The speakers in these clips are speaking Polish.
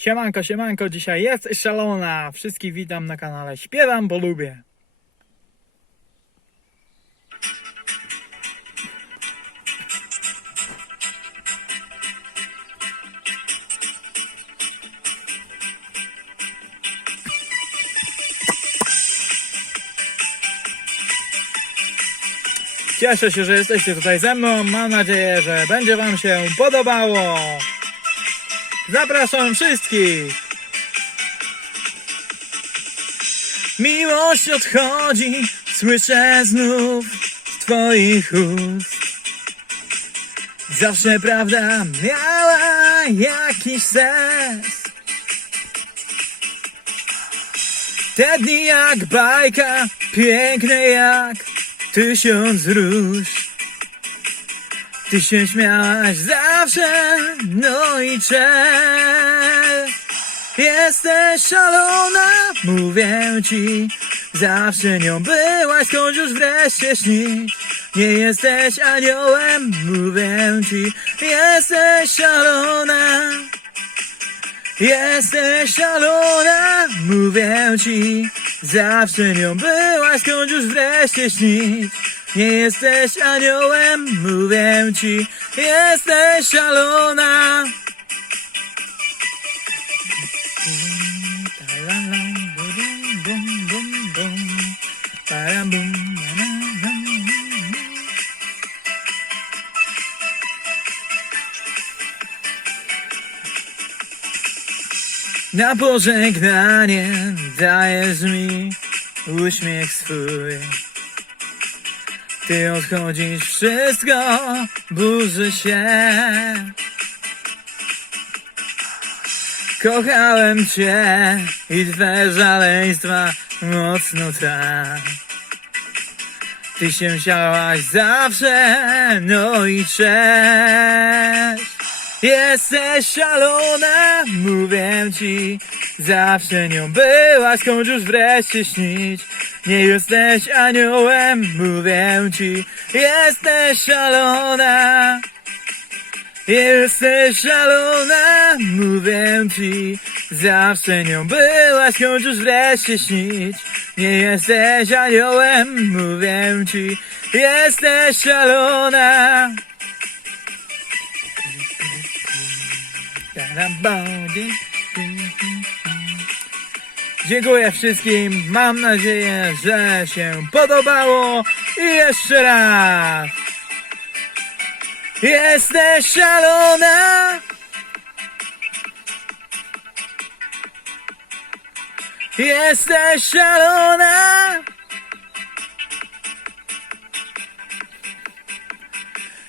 Siemanko, siemanko, dzisiaj jest szalona. Wszystkich witam na kanale Śpiewam, bo lubię. Cieszę się, że jesteście tutaj ze mną. Mam nadzieję, że będzie Wam się podobało. Zapraszam wszystkich. Miłość odchodzi, słyszę znów z Twoich ust. Zawsze prawda miała jakiś sens. Te dni jak bajka, piękne jak tysiąc róż. Ty się śmiałaś zawsze, no i cześć. Jesteś szalona, mówię ci. Zawsze nią byłaś, skąd już wreszcie śnić. Nie jesteś aniołem, mówię ci. Jesteś szalona. Jesteś szalona, mówię ci. Zawsze nią byłaś, skąd już wreszcie śnić. Nie jesteś aniołem, mówię ci. Jesteś szalona. Na pożegnanie dajesz mi uśmiech swój. Ty odchodzisz, wszystko burzy się. Kochałem cię i twe szaleństwa mocno tak. Ty się siałaś zawsze, no i cześć. Jesteś szalona, mówię ci. Zawsze nią byłaś, skąd już wreszcie śnić. Nie jesteś aniołem, mówię ci. Jesteś szalona. Jesteś szalona, mówię ci. Zawsze nią byłaś, już wreszcie śnić. Nie jesteś aniołem, mówię ci. Jesteś szalona. Dziękuję wszystkim. Mam nadzieję, że się podobało. I jeszcze raz. Jesteś szalona. Jesteś szalona.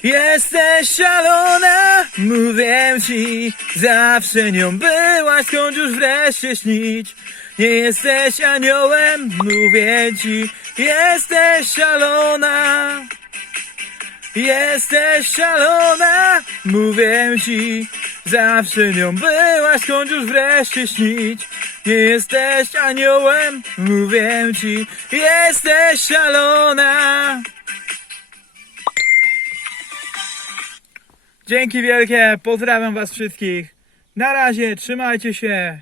Jesteś szalona, mówię ci, zawsze nią byłaś, skąd już wreszcie śnić. Nie jesteś aniołem, mówię ci, jesteś szalona. Jesteś szalona, mówię ci, zawsze nią byłaś, skąd już wreszcie śnić. Nie jesteś aniołem, mówię ci, jesteś szalona. Dzięki wielkie, pozdrawiam was wszystkich. Na razie, trzymajcie się.